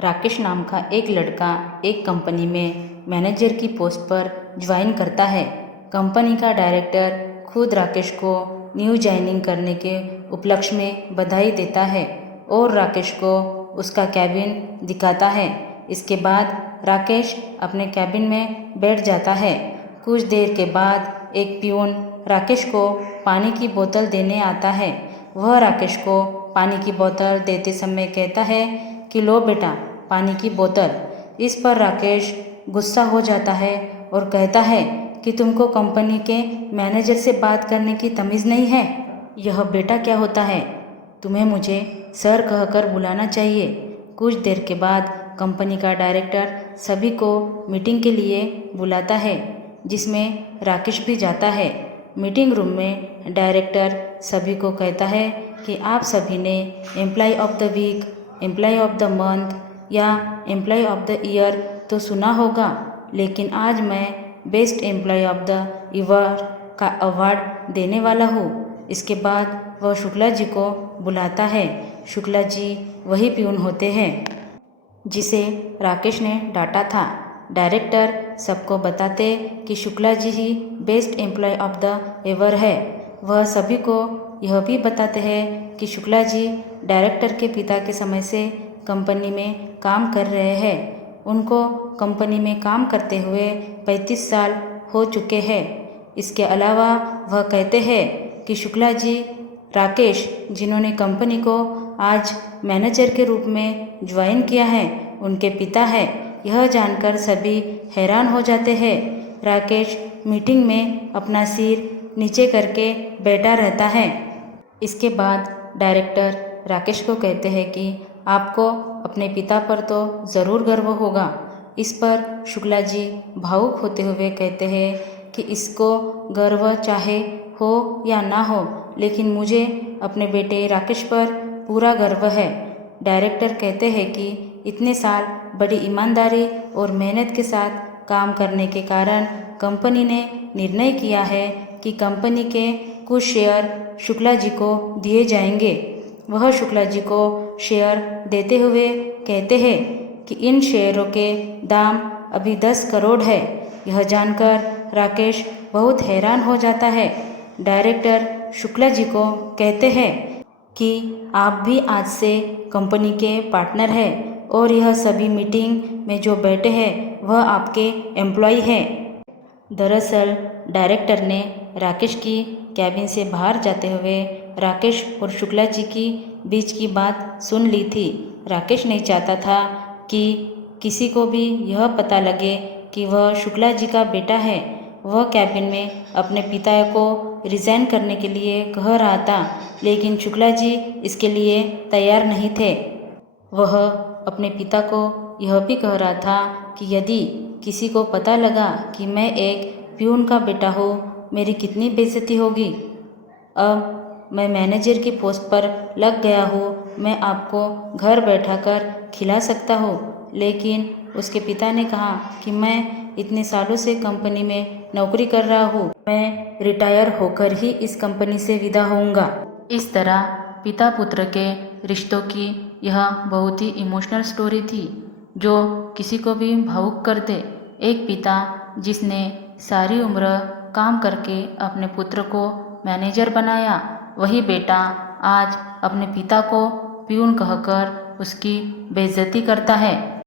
राकेश नाम का एक लड़का एक कंपनी में मैनेजर की पोस्ट पर ज्वाइन करता है। कंपनी का डायरेक्टर खुद राकेश को न्यू ज्वाइनिंग करने के उपलक्ष्य में बधाई देता है और राकेश को उसका कैबिन दिखाता है। इसके बाद राकेश अपने कैबिन में बैठ जाता है। कुछ देर के बाद एक पियून राकेश को पानी की बोतल देने आता है। वह राकेश को पानी की बोतल देते समय कहता है कि लो बेटा, पानी की बोतल। इस पर राकेश गुस्सा हो जाता है और कहता है कि तुमको कंपनी के मैनेजर से बात करने की तमीज़ नहीं है। यह बेटा क्या होता है? तुम्हें मुझे सर कहकर बुलाना चाहिए। कुछ देर के बाद कंपनी का डायरेक्टर सभी को मीटिंग के लिए बुलाता है, जिसमें राकेश भी जाता है। मीटिंग रूम में डायरेक्टर सभी को कहता है कि आप सभी ने employee of the week, employee of the month या एम्प्लॉय ऑफ द ईयर तो सुना होगा, लेकिन आज मैं best employee of the year का अवार्ड देने वाला हूँ। इसके बाद वह शुक्ला जी को बुलाता है। शुक्ला जी वही पियून होते हैं जिसे राकेश ने डांटा था। डायरेक्टर सबको बताते कि शुक्ला जी ही best employee of the year है। वह सभी को यह भी बताते हैं कि शुक्ला जी डायरेक्टर के पिता के समय से कंपनी में काम कर रहे हैं। उनको कंपनी में काम करते हुए 35 साल हो चुके हैं। इसके अलावा वह कहते हैं कि शुक्ला जी राकेश, जिन्होंने कंपनी को आज मैनेजर के रूप में ज्वाइन किया है, उनके पिता हैं। यह जानकर सभी हैरान हो जाते हैं। राकेश मीटिंग में अपना सिर नीचे करके बैठा रहता है। इसके बाद डायरेक्टर राकेश को कहते हैं कि आपको अपने पिता पर तो ज़रूर गर्व होगा। इस पर शुक्ला जी भावुक होते हुए कहते हैं कि इसको गर्व चाहे हो या ना हो, लेकिन मुझे अपने बेटे राकेश पर पूरा गर्व है। डायरेक्टर कहते हैं कि इतने साल बड़ी ईमानदारी और मेहनत के साथ काम करने के कारण कंपनी ने निर्णय किया है कि कंपनी के कुछ शेयर शुक्ला जी को दिए जाएंगे। वह शुक्ला जी को शेयर देते हुए कहते हैं कि इन शेयरों के दाम अभी 10 करोड़ है। यह जानकर राकेश बहुत हैरान हो जाता है। डायरेक्टर शुक्ला जी को कहते हैं कि आप भी आज से कंपनी के पार्टनर हैं और यह सभी मीटिंग में जो बैठे हैं वह आपके एम्प्लॉय हैं। दरअसल डायरेक्टर ने राकेश की कैबिन से बाहर जाते हुए राकेश और शुक्ला जी की बीच की बात सुन ली थी। राकेश नहीं चाहता था कि किसी को भी यह पता लगे कि वह शुक्ला जी का बेटा है। वह कैबिन में अपने पिता को रिज़ाइन करने के लिए कह रहा था, लेकिन शुक्ला जी इसके लिए तैयार नहीं थे। वह अपने पिता को यह भी कह रहा था कि यदि किसी को पता लगा कि मैं एक पियून का बेटा हूँ, मेरी कितनी बेइज्जती होगी। अब मैं मैनेजर की पोस्ट पर लग गया हूँ, मैं आपको घर बैठाकर खिला सकता हूँ, लेकिन उसके पिता ने कहा कि मैं इतने सालों से कंपनी में नौकरी कर रहा हूँ, मैं रिटायर होकर ही इस कंपनी से विदा होऊंगा। इस तरह पिता पुत्र के रिश्तों की यह बहुत ही इमोशनल स्टोरी थी, जो किसी को भी भावुक कर दे। एक पिता जिसने सारी उम्र काम करके अपने पुत्र को मैनेजर बनाया, वही बेटा आज अपने पिता को पियून कहकर उसकी बेइज्जती करता है।